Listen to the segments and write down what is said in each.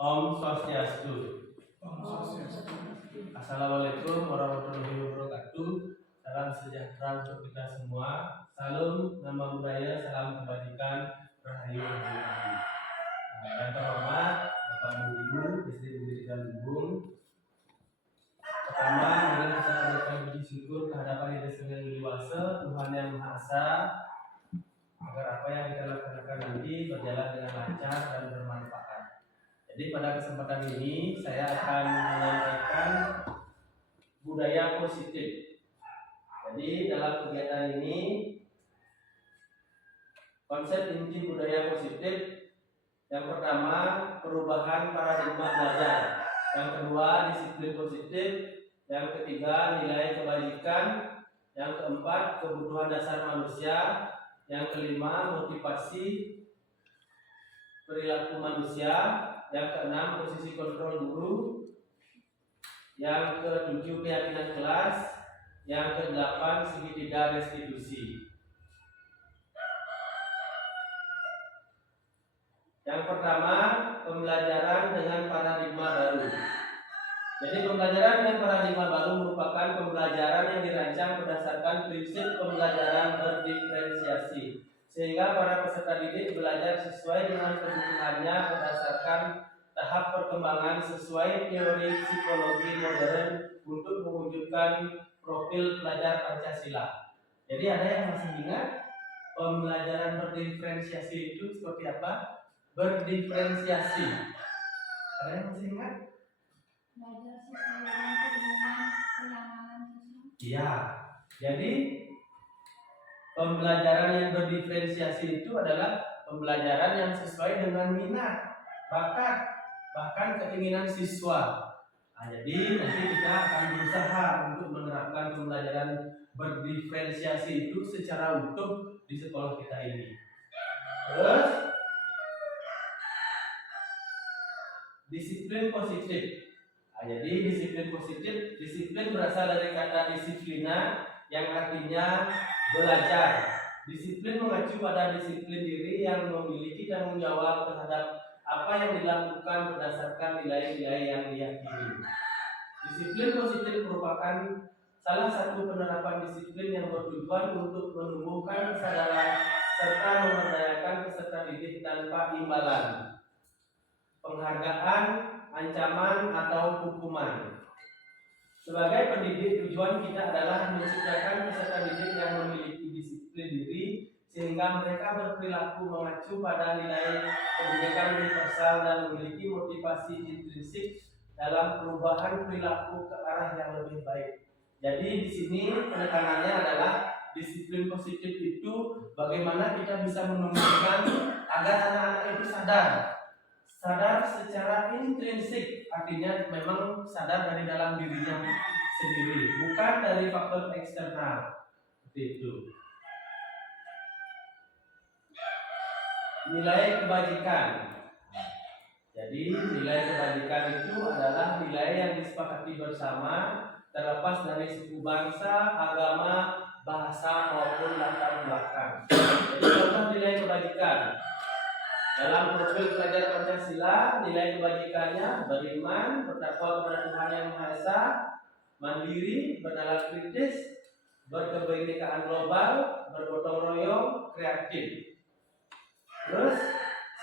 Om Swastiastu. Om Swastiastu. Assalamualaikum warahmatullahi wabarakatuh. Salam sejahtera untuk kita semua. Salam nama budaya, salam kebajikan, rahayu rahayu. Yang terhormat Bapak Guru SD Negeri 3 Lumbung. Pertama, mari kita panjatkan puji syukur kehadapan Yang Sembilan Wiliwasa, Tuhan Yang Maha Esa, agar apa yang kita laksanakan nanti berjalan dengan lancar dan bermanfaat. Jadi pada kesempatan ini saya akan menyampaikan budaya positif. Jadi dalam kegiatan ini konsep inti budaya positif yang pertama perubahan paradigma belajar, yang kedua disiplin positif, yang ketiga nilai kebajikan, yang keempat kebutuhan dasar manusia, yang kelima motivasi perilaku manusia, yang keenam posisi kontrol guru, yang ketujuh keyakinan kelas, yang kedelapan segitiga restitusi. Yang pertama pembelajaran dengan paradigma baru. Jadi pembelajaran dengan paradigma baru merupakan pembelajaran yang dirancang berdasarkan prinsip pembelajaran berdiferensiasi, sehingga para peserta didik belajar sesuai dengan kebutuhannya berdasarkan tahap perkembangan sesuai teori psikologi modern untuk mewujudkan profil pelajar Pancasila. Jadi ada yang masih ingat pembelajaran berdiferensiasi itu seperti apa? Berdiferensiasi. Ada yang masih ingat? Belajar sesuai dengan kenyamanan siswa. Iya. Jadi pembelajaran yang berdiferensiasi itu adalah pembelajaran yang sesuai dengan minat, bakat, bahkan keinginan siswa. Nah, jadi nanti kita akan berusaha untuk menerapkan pembelajaran berdiferensiasi itu secara utuh di sekolah kita ini. Terus disiplin positif. Nah, jadi disiplin positif, disiplin berasal dari kata disiplina yang artinya belajar. Disiplin mengacu pada disiplin diri yang memiliki tanggung jawab terhadap apa yang dilakukan berdasarkan nilai-nilai yang diyakini. Disiplin positif merupakan salah satu penerapan disiplin yang bertujuan untuk menumbuhkan kesadaran serta memberdayakan peserta didik tanpa imbalan, penghargaan, ancaman, atau hukuman. Sebagai pendidik, tujuan kita adalah menciptakan peserta didik yang memiliki disiplin diri sehingga mereka berperilaku mengacu pada nilai pendidikan universal dan memiliki motivasi intrinsik dalam perubahan perilaku ke arah yang lebih baik. Jadi di sini penekanannya adalah disiplin positif itu bagaimana kita bisa menumbuhkan agar anak-anak itu sadar secara intrinsik, artinya memang sadar dari dalam dirinya sendiri, bukan dari faktor eksternal. Seperti itu. Nilai kebajikan. Jadi nilai kebajikan itu adalah nilai yang disepakati bersama terlepas dari suku bangsa, agama, bahasa maupun latar belakang. Jadi contoh nilai kebajikan. Dalam profil pelajar Pancasila, nilai kebajikannya beriman, bertakwa kepada Tuhan Yang Maha Esa, mandiri, bernalar kritis, berkebinekaan global, bergotong royong, kreatif. Terus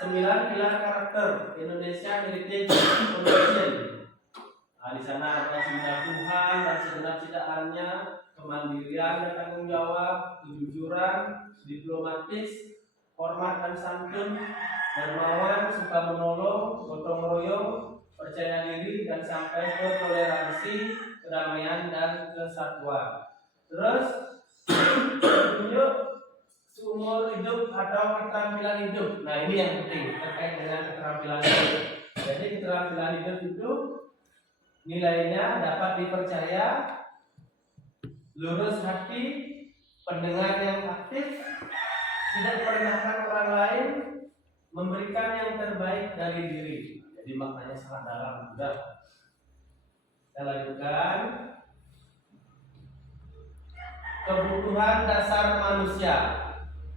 9 pilar karakter Indonesia Heritage Foundation. Nah, di sana ada cinta Tuhan dan segenap ciptaannya, kemandirian dan tanggung jawab, kejujuran, diplomatis, hormat dan santun, dermawan, suka menolong, gotong royong, percaya diri, dan sampai ke toleransi, kedamaian, dan kesatuan. Terus tunjuk seumur hidup atau keterampilan hidup. Nah, ini yang penting terkait dengan keterampilan hidup. Jadi keterampilan hidup itu nilainya dapat dipercaya, lurus hati, pendengar yang aktif, tidak merendahkan orang lain, memberikan yang terbaik dari diri. Jadi maknanya sangat dalam juga. Kita lanjutkan. Kebutuhan dasar manusia.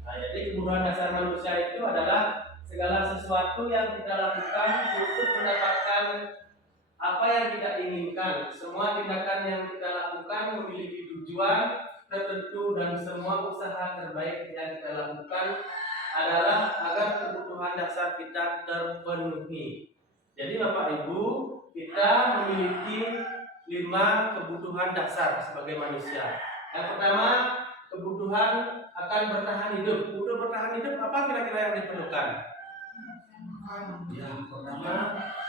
Nah, jadi kebutuhan dasar manusia itu adalah segala sesuatu yang kita lakukan untuk mendapatkan apa yang kita inginkan. Semua tindakan yang kita lakukan memiliki tujuan tertentu dan semua usaha terbaik yang kita lakukan adalah agar kebutuhan dasar kita terpenuhi. Jadi Bapak Ibu, kita memiliki 5 kebutuhan dasar sebagai manusia. Yang pertama, kebutuhan akan bertahan hidup. Untuk bertahan hidup apa kira-kira yang diperlukan? Ya, pertama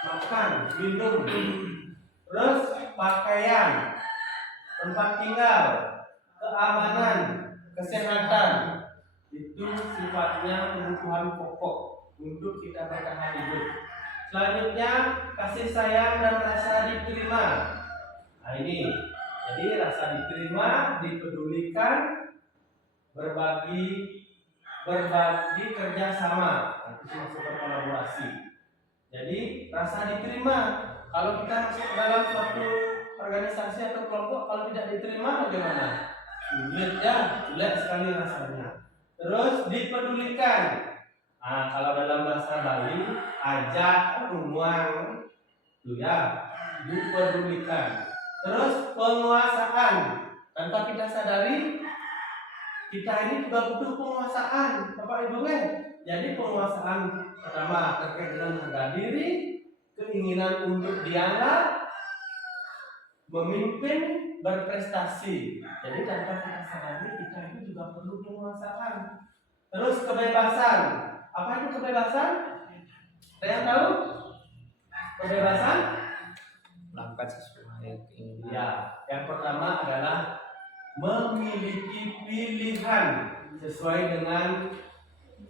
makan, minum, terus pakaian, tempat tinggal, keamanan, kesehatan. Itu sifatnya kebutuhan pokok untuk kita bertahan hidup. Selanjutnya, kasih sayang dan rasa diterima. Nah ini, jadi rasa diterima, dipedulikan, berbagi kerjasama. Itu maksudnya kolaborasi. Jadi rasa diterima. Kalau kita masuk ke dalam suatu organisasi atau kelompok, kalau tidak diterima bagaimana? Sulit ya, sulit sekali rasanya. Terus dipedulikan. Nah, kalau dalam bahasa Bali, ajak ruang, itu ya, dipedulikan. Terus penguasaan. Tanpa kita sadari, kita ini juga butuh penguasaan, Bapak Ibu kan? Jadi penguasaan pertama terkait dengan harga diri, keinginan untuk dianggap, memimpin, berprestasi. Jadi tanpa kita sadari, kita ini juga perlu penguasaan. Terus kebebasan. Apa itu kebebasan? Ada yang tahu? Kebebasan? Melakukan sesuatu yang ingin. Ya, yang pertama adalah memiliki pilihan sesuai dengan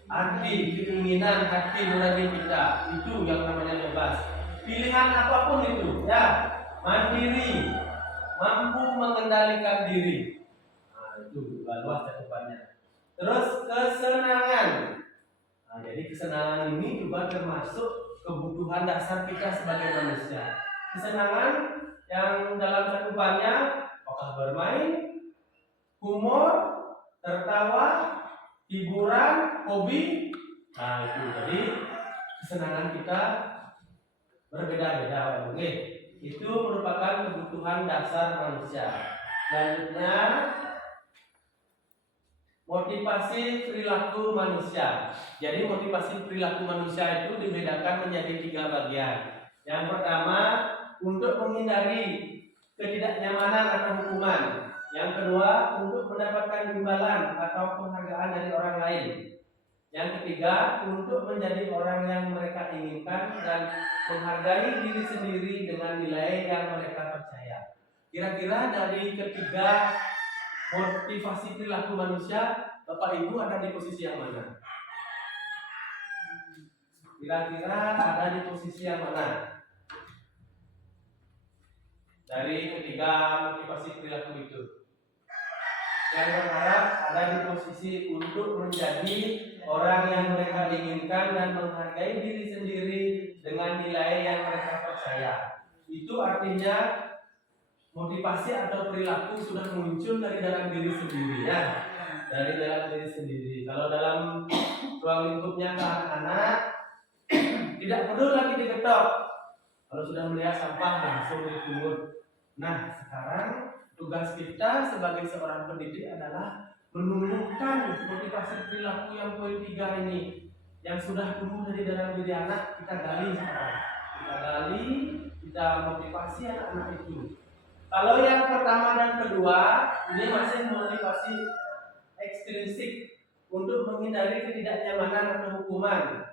arti, keinginan, hati nurani kita. Itu yang namanya bebas. Pilihan apapun itu, ya, mandiri, mampu mengendalikan diri. Nah, itu luas cakupannya. Terus kesenangan. Nah, jadi kesenangan ini juga termasuk kebutuhan dasar kita sebagai manusia. Kesenangan yang dalam cakupannya apakah bermain, humor, tertawa, hiburan, hobi. Nah itu, jadi kesenangan kita berbeda-beda. Oke, itu merupakan kebutuhan dasar manusia. Selanjutnya, motivasi perilaku manusia. Jadi motivasi perilaku manusia itu dibedakan menjadi 3 bagian. Yang pertama, untuk menghindari ketidaknyamanan atau hukuman. Yang kedua, untuk mendapatkan imbalan atau penghargaan dari orang lain. Yang ketiga, untuk menjadi orang yang mereka inginkan dan menghargai diri sendiri dengan nilai yang mereka percaya. Kira-kira dari ketiga motivasi perilaku manusia, Bapak Ibu ada di posisi yang mana? Kira-kira ada di posisi yang mana? Dari ketiga motivasi perilaku itu. Yang berharap ada di posisi untuk menjadi orang yang mereka inginkan dan menghargai diri sendiri dengan nilai yang mereka percaya. Itu artinya motivasi atau perilaku sudah muncul dari dalam diri sendiri, ya. Dari dalam diri sendiri. Kalau dalam ruang lingkupnya ke anak-anak, tidak perlu lagi diketok. Kalau sudah melihat sampah langsung dipungut. Nah, sekarang tugas kita sebagai seorang pendidik adalah menumbuhkan motivasi perilaku yang poin 3 ini, yang sudah tumbuh dari dalam diri anak. Kita gali sekarang. Kita gali, kita motivasi anak-anak itu. Kalau yang pertama dan kedua, ini masih motivasi ekstrinsik untuk menghindari ketidaknyamanan atau hukuman.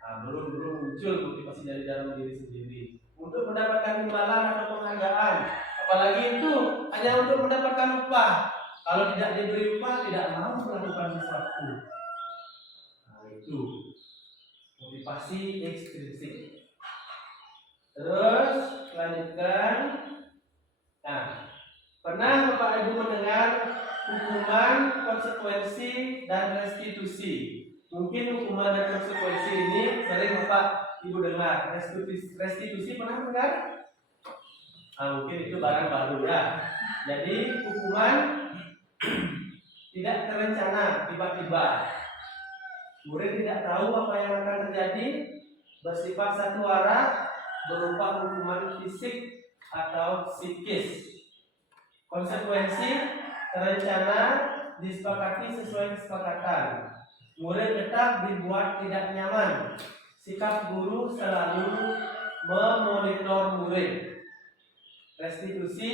Nah, belum muncul motivasi dari dalam diri sendiri. Untuk mendapatkan imbalan atau penghargaan, apalagi itu hanya untuk mendapatkan upah. Kalau tidak diberi upah, tidak mau melakukan sesuatu. Nah, itu motivasi ekstrinsik. Terus lanjutkan. Nah, pernah Bapak Ibu mendengar hukuman, konsekuensi, dan restitusi? Mungkin hukuman dan konsekuensi ini sering Bapak Ibu dengar. Restitusi pernah dengar? Nah, mungkin itu barang baru ya. Jadi hukuman tidak terencana, tiba-tiba. Murid tidak tahu apa yang akan terjadi, bersifat satu arah, berupa hukuman fisik atau psikis. Konsekuensi terencana disepakati sesuai kesepakatan. Murid tetap dibuat tidak nyaman. Sikap guru selalu memonitor murid. Restitusi,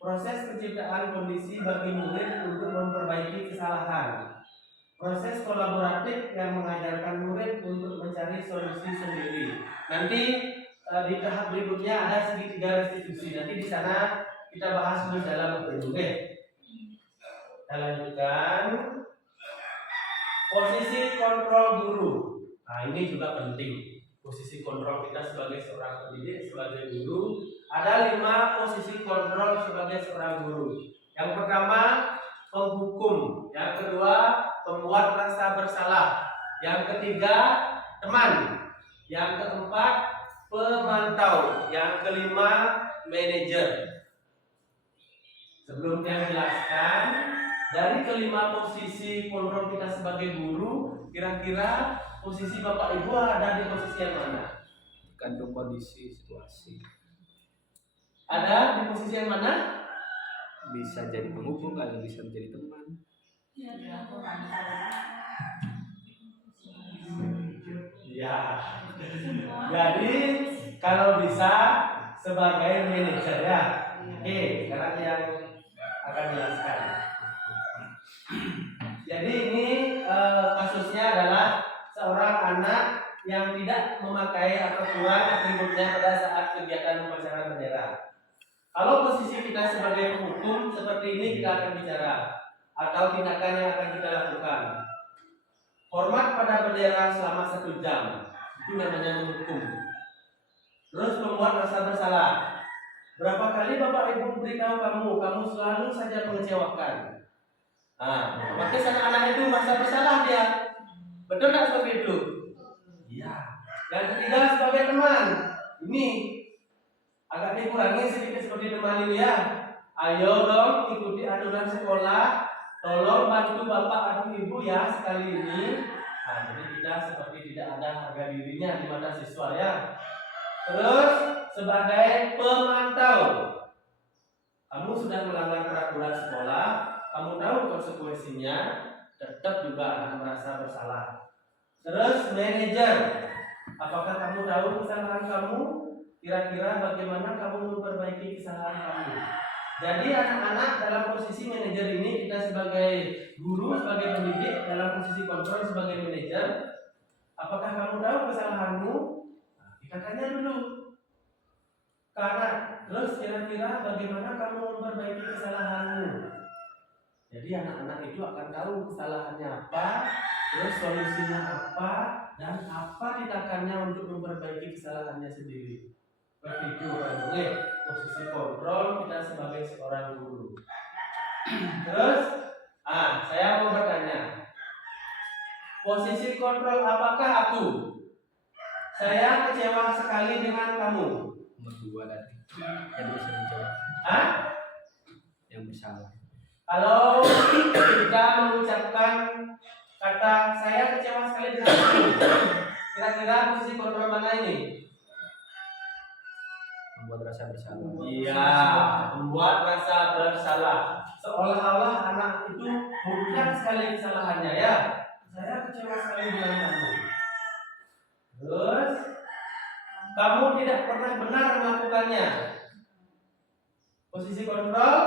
proses penciptaan kondisi bagi murid untuk memperbaiki kesalahan. Proses kolaboratif yang mengajarkan murid untuk mencari solusi sendiri. Nanti di tahap berikutnya ada segitiga restitusi. Nanti di sana kita bahas dulu dalam bentuk. Kita lanjutkan. Posisi kontrol guru. Nah, ini juga penting. Posisi kontrol kita sebagai seorang pendidik, sebagai guru. Ada 5 posisi kontrol sebagai seorang guru. Yang pertama, penghukum. Yang kedua, pembuat rasa bersalah. Yang ketiga, teman. Yang keempat, pemantau. Yang kelima, manajer. Sebelum saya jelaskan, dari kelima posisi kontrol kita sebagai guru, kira-kira posisi Bapak Ibu ada di posisi yang mana? Tergantung kondisi situasi. Ada di posisi yang mana? Bisa jadi penghukum, kalau bisa menjadi teman. Ya. Jadi kalau bisa sebagai manajer ya. Oke, sekarang yang akan jelaskan. Jadi ini kasusnya adalah seorang anak yang tidak memakai atau kurang atributnya pada saat kegiatan upacara bendera. Kalau posisi kita sebagai penghukum seperti ini kita akan bicara atau tindakan yang akan kita lakukan. Hormat pada bendera selama 1 jam, itu namanya menghukum. Terus membuat rasa bersalah. Berapa kali Bapak Ibu beritahu kamu selalu saja mengecewakan. Nah, otomatis anak-anak itu merasa bersalah dia. Betul tak seperti itu? Iya. Yang ketiga sebagai teman. Ini agak dikurangi sedikit seperti teman ini ya. Ayo dong ikuti aturan sekolah. Tolong bantu bapak atau ibu ya sekali ini. Nah, jadi kita seperti tidak ada harga dirinya di mata siswa ya. Terus sebagai pemantau, kamu sudah melanggar peraturan sekolah, kamu tahu konsekuensinya, tetap juga akan merasa bersalah. Terus manajer, apakah kamu tahu kesalahan kamu? Kira-kira bagaimana kamu memperbaiki kesalahan kamu? Jadi anak-anak dalam posisi manajer ini, kita sebagai guru, sebagai pendidik dalam posisi kontrol sebagai manajer, apakah kamu tahu kesalahanmu? Nah, kita tanya dulu. Karena terus kira-kira bagaimana kamu memperbaiki kesalahanmu? Jadi anak-anak itu akan tahu kesalahannya apa, terus solusinya apa, dan apa tindakannya untuk memperbaiki kesalahannya sendiri. Begitu boleh posisi kontrol kita sebagai seorang guru. Terus, saya mau bertanya, posisi kontrol apakah aku? Saya kecewa sekali dengan kamu. Nomor 2 tadi. Jadi bisa menjawab. Yang bersalah. Kalau kita mengucapkan kata saya kecewa sekali dengan kamu, kira-kira posisi kontrol mana ini? Membuat rasa bersalah. Iya, membuat rasa bersalah. Seolah-olah anak itu bukan sekali kesalahannya ya. Saya kecewa sekali dengan kamu. Terus, kamu tidak pernah benar melakukannya. Posisi kontrol,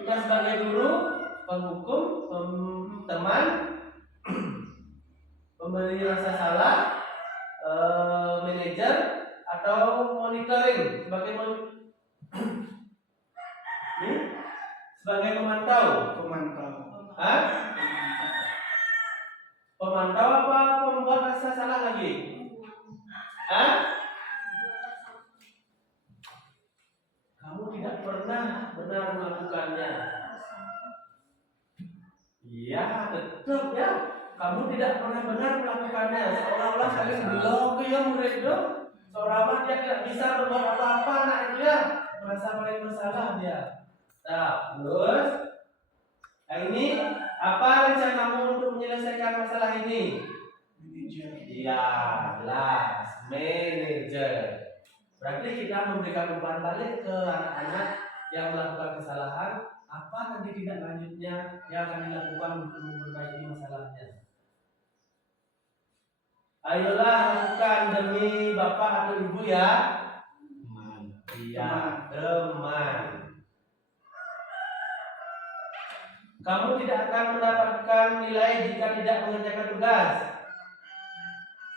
kita sebagai guru, penghukum, teman, memberi rasa salah, manajer, atau monitoring sebagai sebagai pemantau. Pemantau apa membuat rasa salah lagi? Kamu tidak pernah benar melakukannya. Iya, tetap ya. Kamu tidak pernah benar melakukannya. Seolah-olah kalian belum ya murid itu. Seolah-olah dia tidak bisa berbuat apa-apa anak itu ya. Merasa paling bersalah dia. Nah, terus ini apa rencanamu untuk menyelesaikan masalah ini? ini? Manajer. Iya, jelas. Manajer. Berarti kita memberikan umpan balik ke anak-anak yang melakukan kesalahan. Apa nanti tindak lanjutnya yang akan dilakukan untuk memperbaiki masalahnya? Ayolah lakukan demi bapak atau ibu ya. Teman. Iya, teman. Kamu tidak akan mendapatkan nilai jika tidak mengerjakan tugas.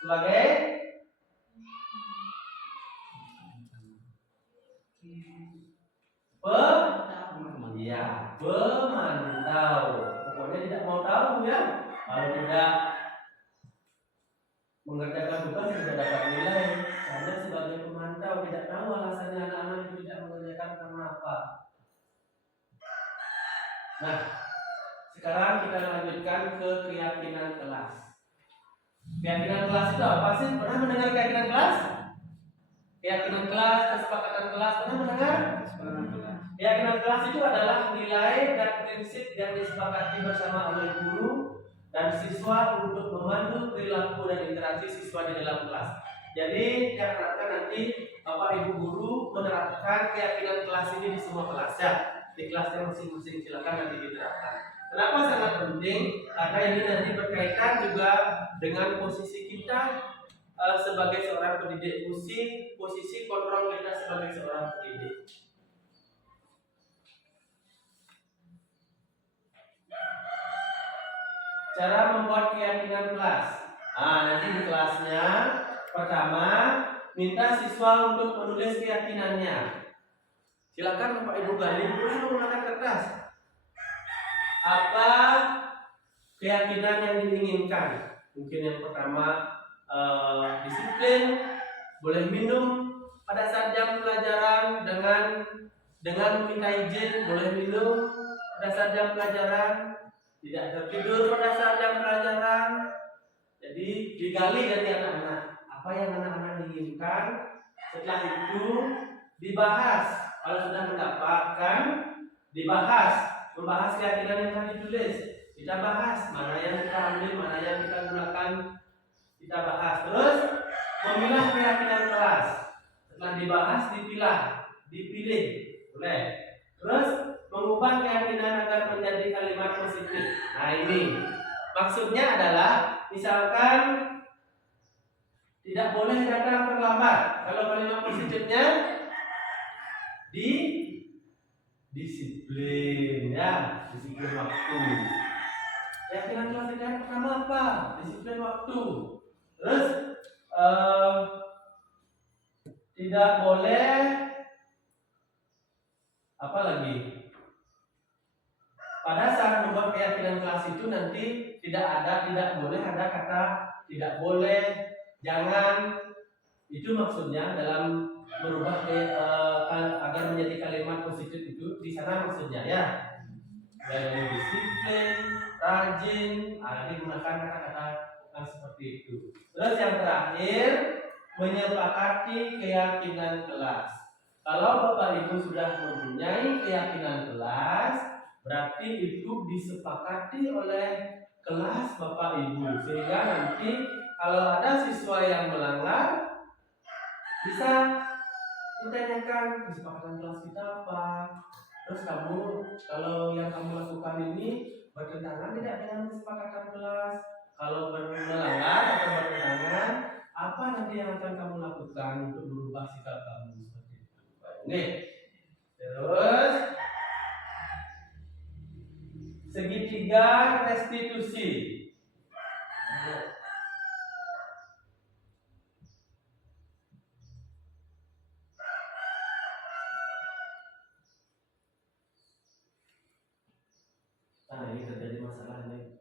Sebagai iya, pemantau. Pokoknya tidak mau tahu ya. Kalau tidak mengerjakan tugas tidak dapat nilai. Saya sebagai pemantau tidak tahu alasannya anak-anak itu tidak mengerjakan karena apa. Nah, sekarang kita lanjutkan ke keyakinan kelas. Keyakinan kelas itu apa sih? Pernah mendengar keyakinan kelas? Keyakinan kelas, kesepakatan kelas, pernah mendengar? Keyakinan kelas itu adalah nilai dan prinsip yang disepakati bersama oleh guru dan siswa untuk memandu perilaku dan interaksi siswa di dalam kelas. Jadi yang harapkan nanti Bapak Ibu guru menerapkan keyakinan kelas ini di semua kelas ya. Di kelasnya masing-masing silakan nanti diterapkan. Kenapa sangat penting? Karena ini nanti berkaitan juga dengan posisi kita sebagai seorang pendidik, posisi kontrol kita sebagai seorang pendidik. Cara membuat keyakinan kelas. Nanti di kelasnya pertama minta siswa untuk menulis keyakinannya. Silakan Bapak Ibu gali boleh menggunakan kertas. Apa keyakinan yang diinginkan? Mungkin yang pertama disiplin, boleh minum pada saat jam pelajaran dengan minta izin, boleh minum pada saat jam pelajaran, tidak tertidur pada saat jam pelajaran. Jadi digali dari anak-anak apa yang anak-anak inginkan. Setelah itu dibahas. Kalau sudah mendapatkan, membahas keyakinan yang tadi ditulis. Kita bahas mana yang kita ambil, mana yang kita gunakan. Kita bahas. Terus memilah keyakinan kelas. Setelah dibahas, dipilih. Boleh. Terus mengubah keyakinan agar menjadi kalimat positif. Nah ini maksudnya adalah misalkan tidak boleh datang terlambat. Kalau kalimat positifnya disiplin ya, disiplin waktu. Keyakinan kelas yang pertama apa? Disiplin waktu. Terus tidak boleh apa lagi? Pada saat membuat keyakinan kelas itu nanti tidak boleh ada kata tidak boleh, jangan. Itu maksudnya dalam merubah agar menjadi kalimat positif itu di sana maksudnya ya. Dari disiplin, rajin, digunakan kata-kata yang seperti itu. Terus yang terakhir menyepakati keyakinan kelas. Kalau Bapak Ibu sudah mempunyai keyakinan kelas, berarti itu disepakati oleh kelas Bapak Ibu, sehingga nanti kalau ada siswa yang melanggar bisa ditanyakan kesepakatan kelas kita apa. Terus kamu kalau yang kamu lakukan ini bertentangan tidak dengan kesepakatan kelas. Kalau melanggar atau bertentangan, apa nanti yang akan kamu lakukan untuk merubah sikap kamu seperti itu. Nih. Terus segitiga restitusi. Ini terjadi masalah nih.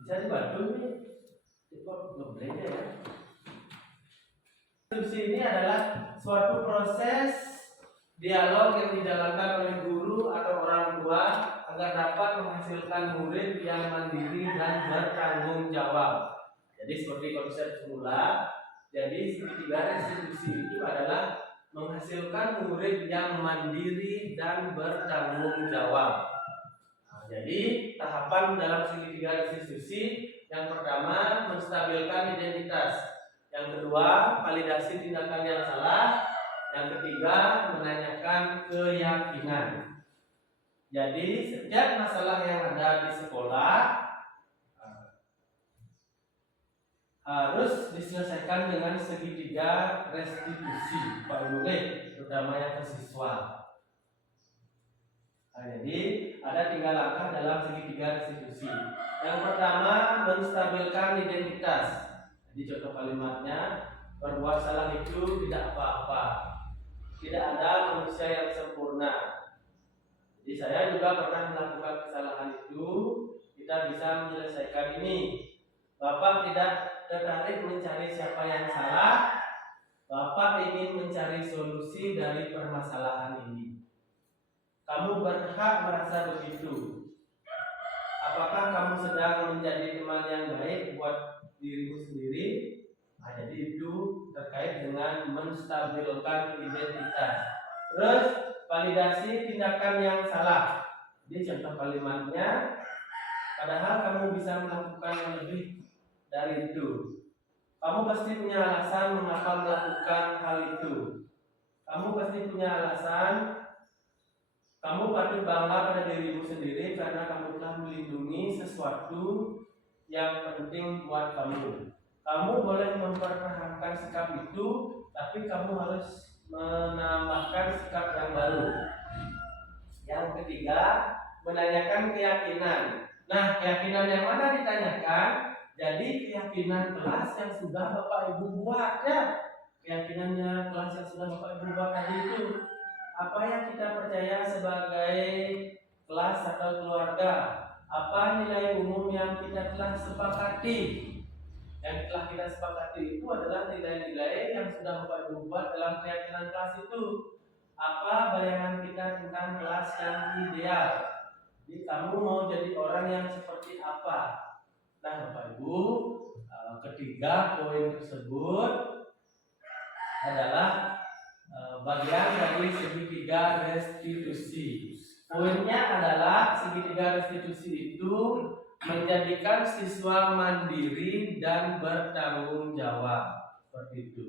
Bisa dibantu nih. Kok ngeblank ya? Restitusi ini adalah suatu proses dialog yang dijalankan oleh guru atau orang tua agar dapat menghasilkan murid yang mandiri dan bertanggung jawab. Jadi seperti konsep semula, jadi segitiga restitusi itu adalah menghasilkan murid yang mandiri dan bertanggung jawab. Nah, jadi tahapan dalam segitiga restitusi yang pertama menstabilkan identitas, yang kedua validasi tindakan yang salah, yang ketiga menanyakan keyakinan. Jadi setiap masalah yang ada di sekolah harus diselesaikan dengan segitiga restitusi, Pak Ibu, terutama yang ke siswa. Nah, jadi ada 3 langkah dalam segitiga restitusi. Yang pertama menstabilkan identitas. Jadi contoh kalimatnya, berbuat salah itu tidak apa-apa. Tidak ada manusia yang sempurna. Jadi saya juga pernah melakukan kesalahan itu. Kita bisa menyelesaikan ini. Bapak tidak tertarik mencari siapa yang salah. Bapak ingin mencari solusi dari permasalahan ini. Kamu berhak merasa begitu. Apakah kamu sedang menjadi teman yang baik buat dirimu sendiri? Nah, jadi itu terkait dengan menstabilkan identitas. Terus validasi tindakan yang salah. Jadi contoh kalimatnya, padahal kamu bisa melakukan yang lebih dari itu. Kamu pasti punya alasan mengapa melakukan hal itu. Kamu pasti punya alasan. Kamu patut bangga pada dirimu sendiri karena kamu telah melindungi sesuatu yang penting buat kamu. Kamu boleh mempertahankan sikap itu, tapi kamu harus menambahkan sikap yang baru. Yang ketiga, menanyakan keyakinan. Nah, keyakinan yang mana ditanyakan? Jadi keyakinan kelas yang sudah Bapak Ibu buat, ya. Keyakinannya kelas yang sudah Bapak Ibu buat tadi itu. Apa yang kita percaya sebagai kelas atau keluarga? Apa nilai umum yang kita telah sepakati? Yang telah kita sepakati itu adalah nilai-nilai yang sudah Bapak Ibu buat dalam keyakinan kelas itu. Apa bayangan kita tentang kelas yang ideal? Jadi kamu mau jadi orang yang seperti apa? Nah, Bapak Ibu, ketiga poin tersebut adalah bagian dari segitiga restitusi. Poinnya adalah segitiga restitusi itu menjadikan siswa mandiri dan bertanggung jawab. Seperti itu.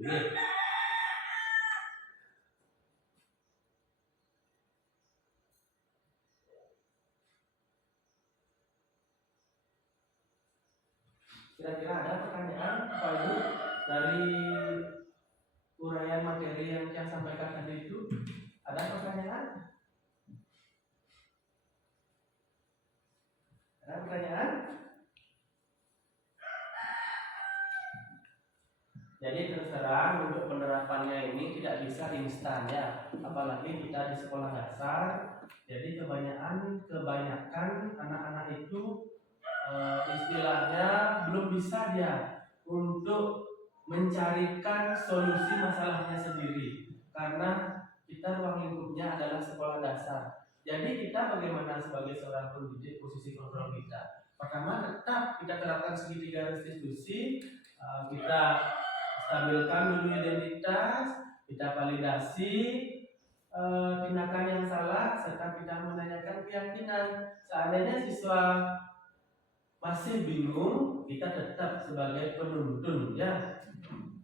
Kira-kira ada pertanyaan Pak Ibu dari uraian materi yang saya sampaikan tadi itu? Ada pertanyaan? Ada pertanyaan? Jadi terus terang untuk penerapannya ini tidak bisa instan, ya. Apalagi kita di sekolah dasar. Jadi kebanyakan anak-anak itu istilahnya belum bisa dia untuk mencarikan solusi masalahnya sendiri, karena kita ruang lingkupnya adalah sekolah dasar. Jadi kita bagaimana sebagai seorang pendidik, posisi kontrol kita pertama tetap kita terapkan segitiga restitusi, kita stabilkan dulu identitas, kita validasi tindakan yang salah, serta kita menanyakan keyakinan. Seandainya siswa masih bingung, kita tetap sebagai penuntun, ya.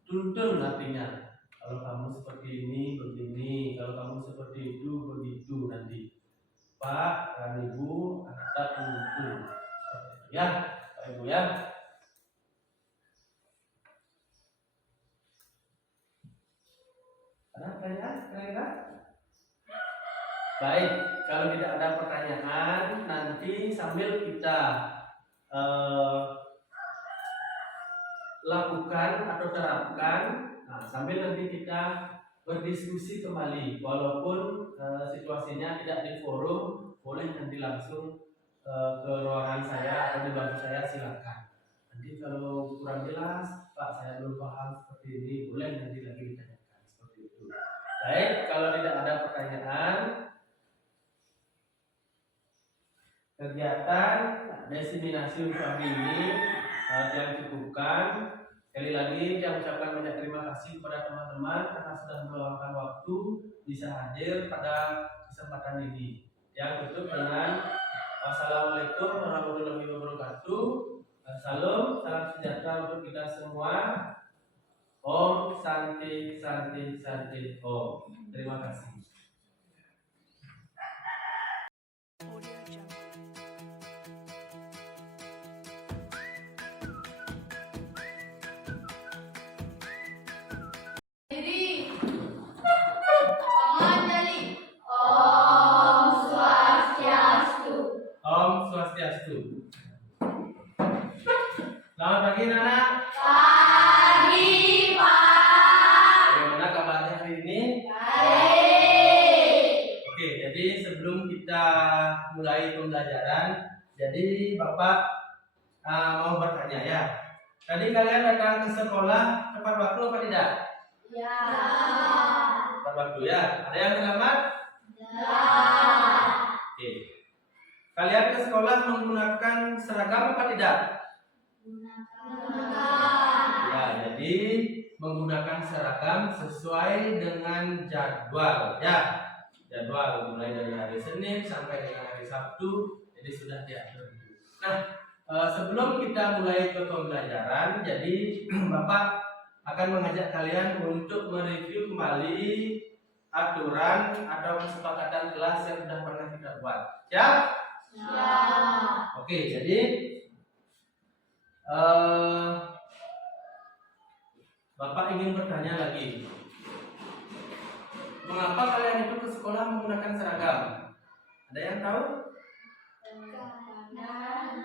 Tuntun artinya, kalau kamu seperti ini begini, kalau kamu seperti itu begitu nanti. Pak dan Ibu, kita tuntun, ya, Pak Ibu, ya. Ada pertanyaan kira-kira? Baik, kalau tidak ada pertanyaan, nanti sambil kita lakukan atau terapkan, sambil nanti kita berdiskusi kembali, walaupun situasinya tidak di forum, boleh nanti langsung ke ruangan saya atau di bangku saya, silakan. Nanti kalau kurang jelas, Pak saya belum paham seperti ini, boleh nanti lagi ditanyakan seperti itu. Baik, kalau tidak ada pertanyaan, kegiatan diseminasi untuk hari ini yang cukupkan. Sekali lagi saya ucapkan banyak terima kasih kepada teman-teman karena sudah meluangkan waktu bisa hadir pada kesempatan ini. Yang tutup dengan wassalamualaikum warahmatullahi wabarakatuh. Salam sejahtera untuk kita semua. Om Santi Santi Santi Om. Terima kasih. Diri. Mengandali. Om Swastiastu. Om Swastiastu. Selamat pagi anak. Pagi, Pak. Bagaimana kabarnya hari ini? Baik. Oke, jadi sebelum kita mulai pembelajaran, jadi Bapak mau bertanya ya. Tadi kalian datang ke sekolah tepat waktu apa tidak? Ya. Tepat waktu ya. Ada yang terlambat? Ya. Oke. Kalian ke sekolah menggunakan seragam apa tidak? Gunakan. Ya, jadi menggunakan seragam sesuai dengan jadwal ya. Jadwal mulai dari hari Senin sampai dengan hari Sabtu, jadi sudah diatur. Nah, sebelum kita mulai ke pembelajaran, jadi Bapak akan mengajak kalian untuk mereview kembali aturan atau kesepakatan kelas yang sudah pernah kita buat. Ya? Ya. Oke, jadi Bapak ingin bertanya lagi. Mengapa kalian itu ke sekolah menggunakan seragam? Ada yang tahu? Karena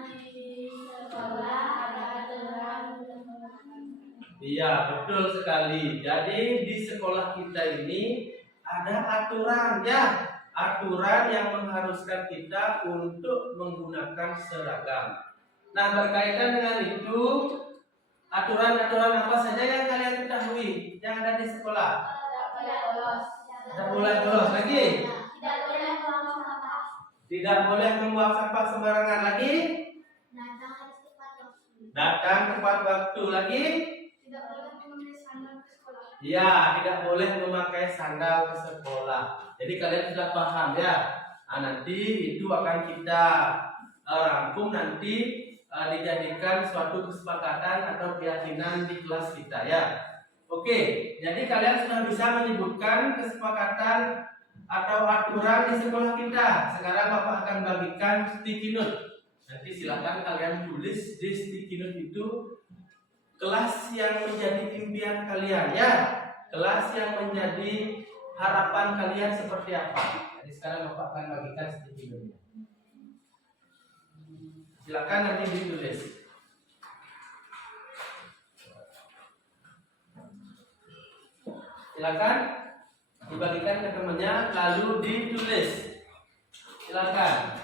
di sekolah ada aturan untuk menggunakan. Iya, betul sekali. Jadi di sekolah kita ini ada aturan ya, aturan yang mengharuskan kita untuk menggunakan seragam. Nah, berkaitan dengan itu, aturan-aturan apa saja yang kalian ketahui yang ada di sekolah? Tidak boleh bolos. Tidak boleh bolos lagi. Tidak boleh buang sampah. Tidak boleh membuang sampah sembarangan lagi. Datang harus tepat waktu. Datang tepat waktu lagi. Tidak boleh memakai sandal ke sekolah. Ya, tidak boleh memakai sandal ke sekolah. Jadi kalian sudah paham ya. Nah, nanti itu akan kita rangkum nanti dijadikan suatu kesepakatan atau keyakinan di kelas kita ya. Oke, jadi kalian sudah bisa menyebutkan kesepakatan atau aturan di sekolah kita. Sekarang Bapak akan bagikan sticky note. Nanti silakan kalian tulis di sticky note itu kelas yang menjadi impian kalian ya. Kelas yang menjadi harapan kalian seperti apa. Jadi sekarang Bapak akan bagikan sticky note. Silakan nanti ditulis. Silakan dibagikan ke temannya lalu ditulis. Silakan.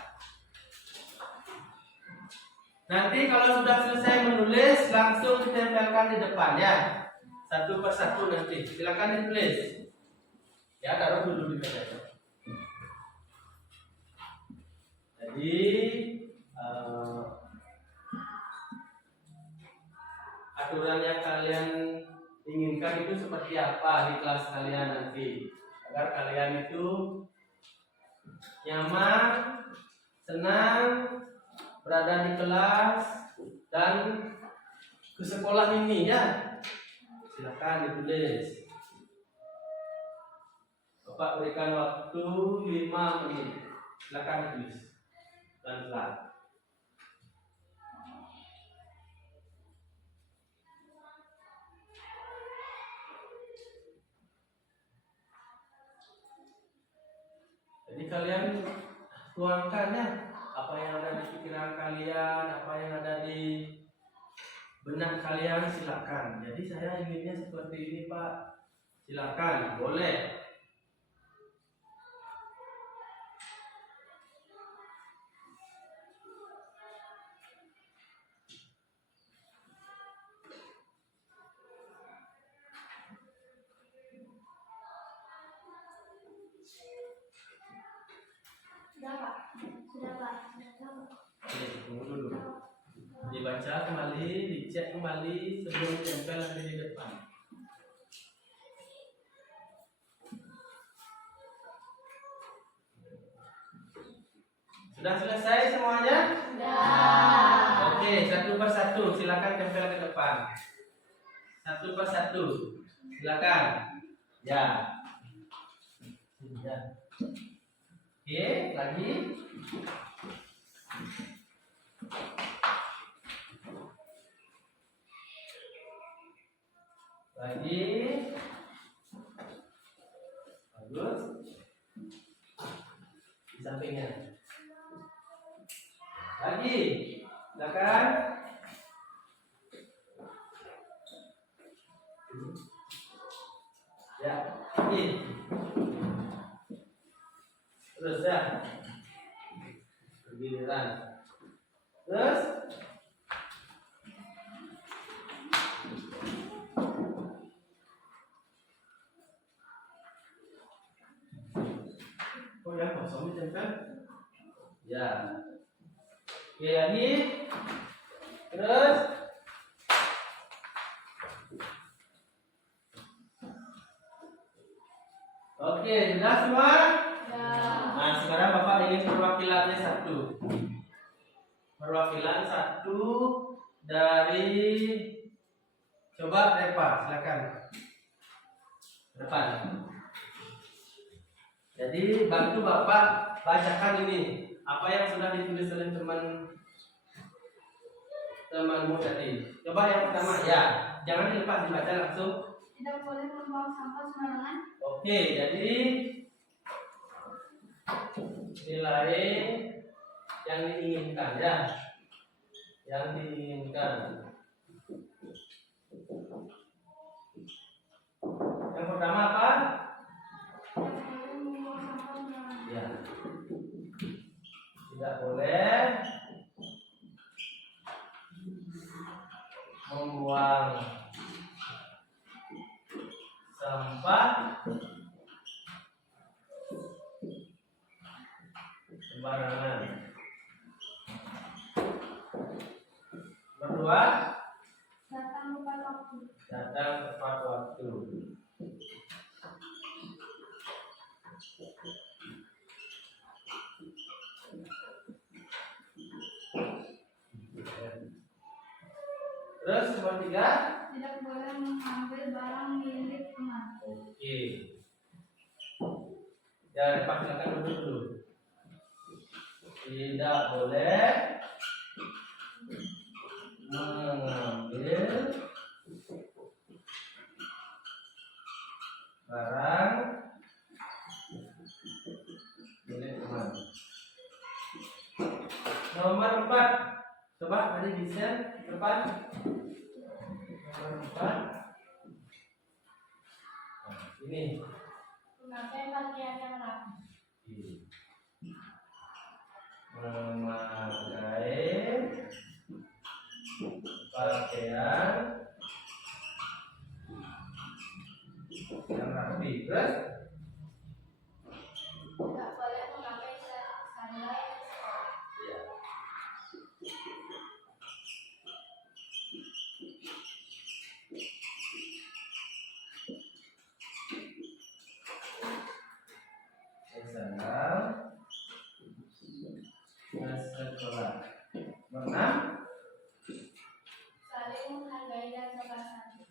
Nanti kalau sudah selesai menulis langsung ditempelkan di depan ya. Satu persatu nanti. Silakan ditulis. Ya, taruh dulu di meja. Jadi aturan yang kalian inginkan itu seperti apa di kelas kalian nanti agar kalian itu nyaman, senang berada di kelas dan ke sekolah ini ya. Silakan ditulis. Bapak berikan waktu 5 menit. Silakan ditulis pelan-pelan. Jadi kalian tuangkan ya apa yang ada di pikiran kalian, apa yang ada di benak kalian, silakan. Jadi saya inginnya seperti ini Pak. Silakan, boleh. Sudah Pak. Sudah Pak. Sudah Pak. dicek kembali sebelum ditempel nanti di depan. Sudah selesai semuanya? Sudah. Oke, satu persatu silakan tempel ke depan. Satu persatu, silakan. Ya. Ya. Oke, lagi. Lagi. Bagus. Di sampingnya. Lagi. Silakan. Ya, lagi. Terus ya. Giliran. Terus. Oh ya, kosong ditempel. Ya. Oke, lagi. Terus. Oke, sudah semua? Nah, sekarang Bapak ingin perwakilannya satu. Perwakilan satu dari, coba Repa, silakan. Depan. Jadi bantu Bapak bacakan ini apa yang sudah ditulis oleh temanmu tadi. Coba yang pertama ya, jangan dilepas, dibaca langsung. Tidak boleh membuang sampah sembarangan. Oke, jadi nilai yang diinginkan ya, yang diinginkan. Yang pertama apa? Tidak boleh membuang sampah sembarangan. Ya, tidak boleh membuang sampah sembarangan. Kedua, Datang tepat waktu. datang tepat waktu. Terus nomor 3, Tidak boleh mengambil barang milik teman. oke. Ya, Pak silakan duduk dulu. Tidak boleh mengambil barang milik teman. Nomor 4, coba tadi bisa depan. Nomor 4. Nah, ini. Memakai pakaian yang rapi. Memakai pakaian yang rapi. Terus Tidak boleh memakai sandal yang sekolah. ya. Sandal ke sekolah. Mana? Saling menghargai dan sopan santun.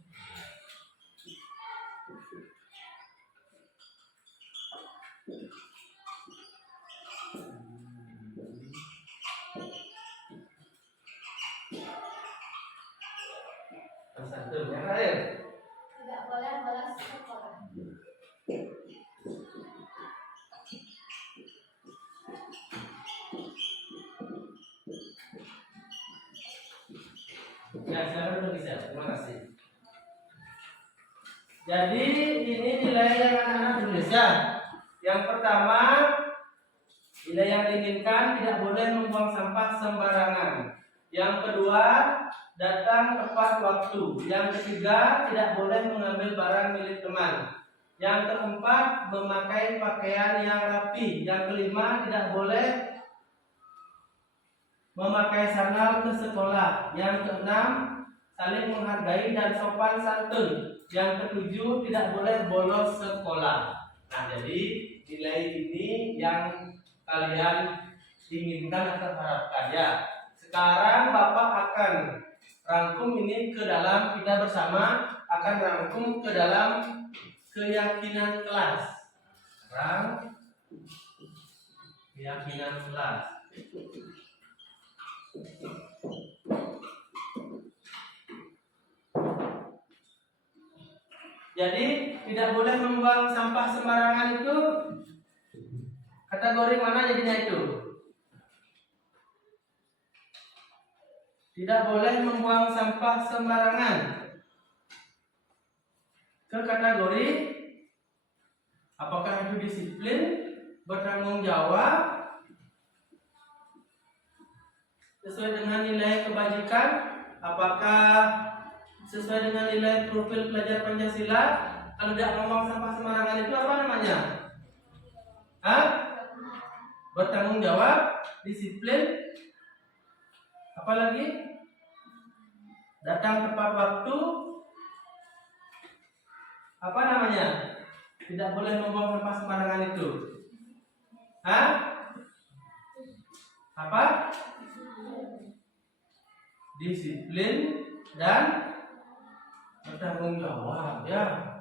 Satu yang terakhir. Tidak boleh bolos sekolah. Ya, silakan duduk bisa. Terima kasih. Jadi ini nilai yang anak-anak tulis ya. Yang pertama, nilai yang diinginkan tidak boleh membuang sampah sembarangan. Yang kedua, datang tepat waktu. Yang ketiga, tidak boleh mengambil barang milik teman. Yang keempat, memakai pakaian yang rapi. Yang kelima, tidak boleh memakai sandal ke sekolah. Yang keenam, saling menghargai dan sopan santun. Yang ketujuh, tidak boleh bolos sekolah. Nah, jadi nilai ini yang kalian inginkan atau harapkan ya. Sekarang Bapak akan rangkum ini ke dalam, kita bersama akan rangkum ke dalam keyakinan kelas. Sekarang keyakinan kelas. Jadi tidak boleh membuang sampah sembarangan itu kategori mana jadinya itu? Tidak boleh membuang sampah sembarangan ke kategori apakah itu disiplin, bertanggung jawab, sesuai dengan nilai kebajikan, apakah sesuai dengan nilai profil pelajar Pancasila. Kalau tidak ngomong sampah sembarangan itu apa namanya? Hah? Bertanggung jawab, disiplin, apalagi datang tepat waktu, apa namanya? Tidak boleh membuang sampah sembarangan itu. Hah? Apa? Disiplin dan bertanggung jawab ya.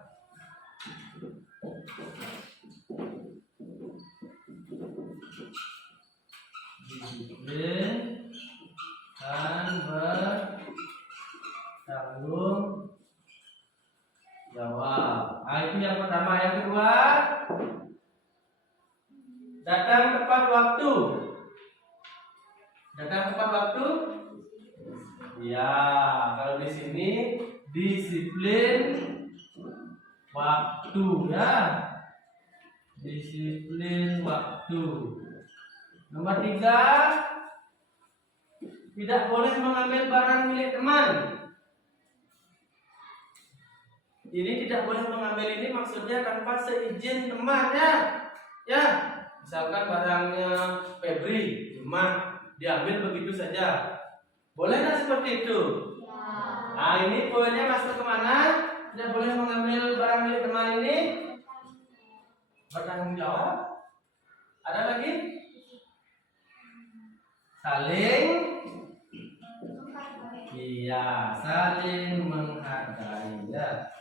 Disiplin dan bertanggung jawab. Nah, itu yang pertama. Yang kedua, datang tepat waktu. Datang tepat waktu. Ya, kalau di sini disiplin waktu ya. Disiplin waktu. Nomor 3, tidak boleh mengambil barang milik teman. Ini tidak boleh mengambil ini maksudnya tanpa seizin teman ya. Ya, misalkan barangnya Febri cuma diambil begitu saja. Boleh nggak seperti itu? Nah, ini poinnya masuk kemana? Tidak boleh mengambil barang milik teman ini. Bertanggung jawab. Ada lagi? Saling. Iya, saling menghargai ya.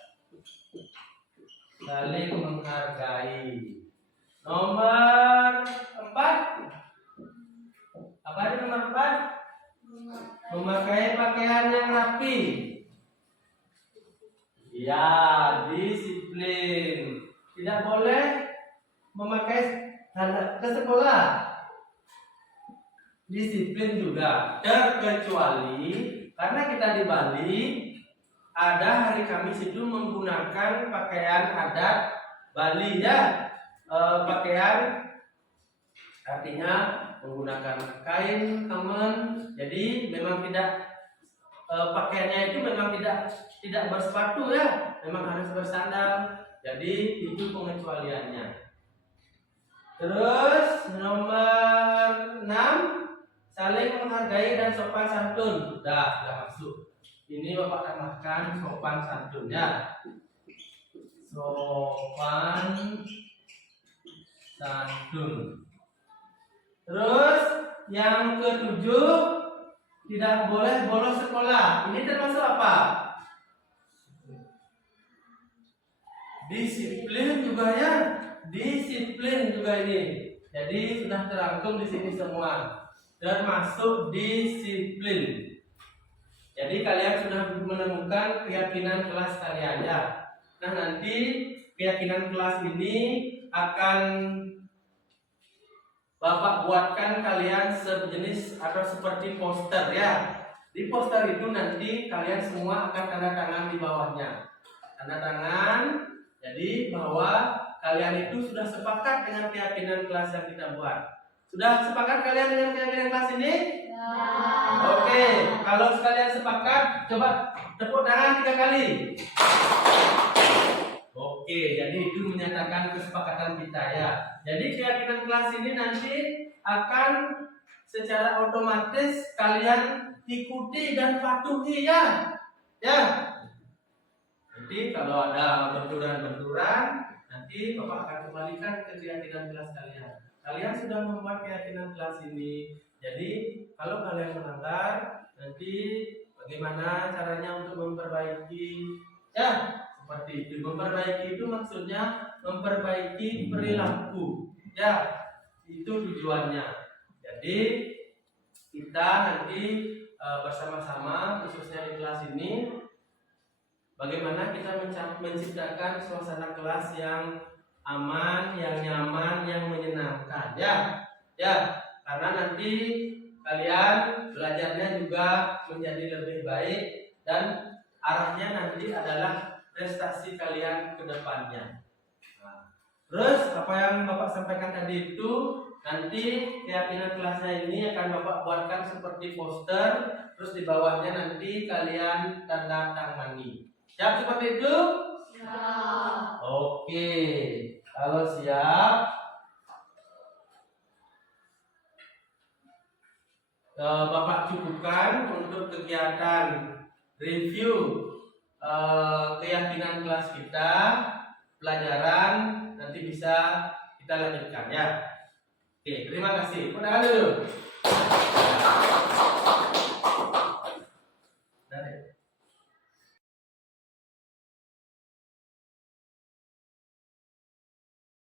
Saling menghargai. Nomor 4. Apa itu nomor 4? Memakai pakaian yang rapi. Ya, disiplin. Tidak boleh memakai ke sekolah. Disiplin juga. Terkecuali karena kita di Bali ada hari Kamis itu menggunakan pakaian adat Bali ya. Pakaian artinya menggunakan kain teman. Jadi memang tidak pakaiannya itu memang tidak bersepatu ya, memang harus bersandal. Jadi itu pengecualiannya. Terus nomor 6, saling menghargai dan sopan santun. Sudah masuk. Ini Bapak tambahkan sopan santun ya. Sopan santun. Terus yang ke-7, tidak boleh bolos sekolah. Ini termasuk apa? Disiplin juga ya. Disiplin juga ini. Jadi sudah terangkum di sini semua. Termasuk disiplin. Jadi kalian sudah menemukan keyakinan kelas kalian ya. Nah, nanti keyakinan kelas ini akan Bapak buatkan kalian sejenis atau seperti poster ya. Di poster itu nanti kalian semua akan tanda tangan di bawahnya. Tanda tangan. Jadi bahwa kalian itu sudah sepakat dengan keyakinan kelas yang kita buat. Sudah sepakat kalian dengan keyakinan kelas ini? Ya. Oke, kalau sekalian sepakat, coba tepuk tangan 3 kali. Oke, jadi itu menyatakan kesepakatan kita ya. Jadi keyakinan kelas ini nanti akan secara otomatis kalian ikuti dan patuhi ya. Ya. Nanti kalau ada benturan-benturan, nanti Bapak akan kembalikan ke keyakinan kelas kalian. Kalian sudah membuat keyakinan kelas ini. Jadi kalau kalian melanggar, nanti bagaimana caranya untuk memperbaiki? Ya, seperti itu. Memperbaiki itu maksudnya memperbaiki perilaku. Ya, itu tujuannya. Jadi kita nanti bersama-sama, khususnya di kelas ini, bagaimana kita menciptakan suasana kelas yang aman, yang nyaman, yang menyenangkan. Ya, karena nanti kalian belajarnya juga menjadi lebih baik dan arahnya nanti adalah prestasi kalian ke depannya. Nah, terus apa yang Bapak sampaikan tadi itu nanti keyakinan kelasnya ini akan Bapak buatkan seperti poster, terus di bawahnya nanti kalian tanda tangani. Siap seperti itu? Siap. Oke, kalau siap, Bapak cukupkan untuk kegiatan review keyakinan kelas kita, pelajaran nanti bisa kita lanjutkan ya. Oke, terima kasih. Udah dulu.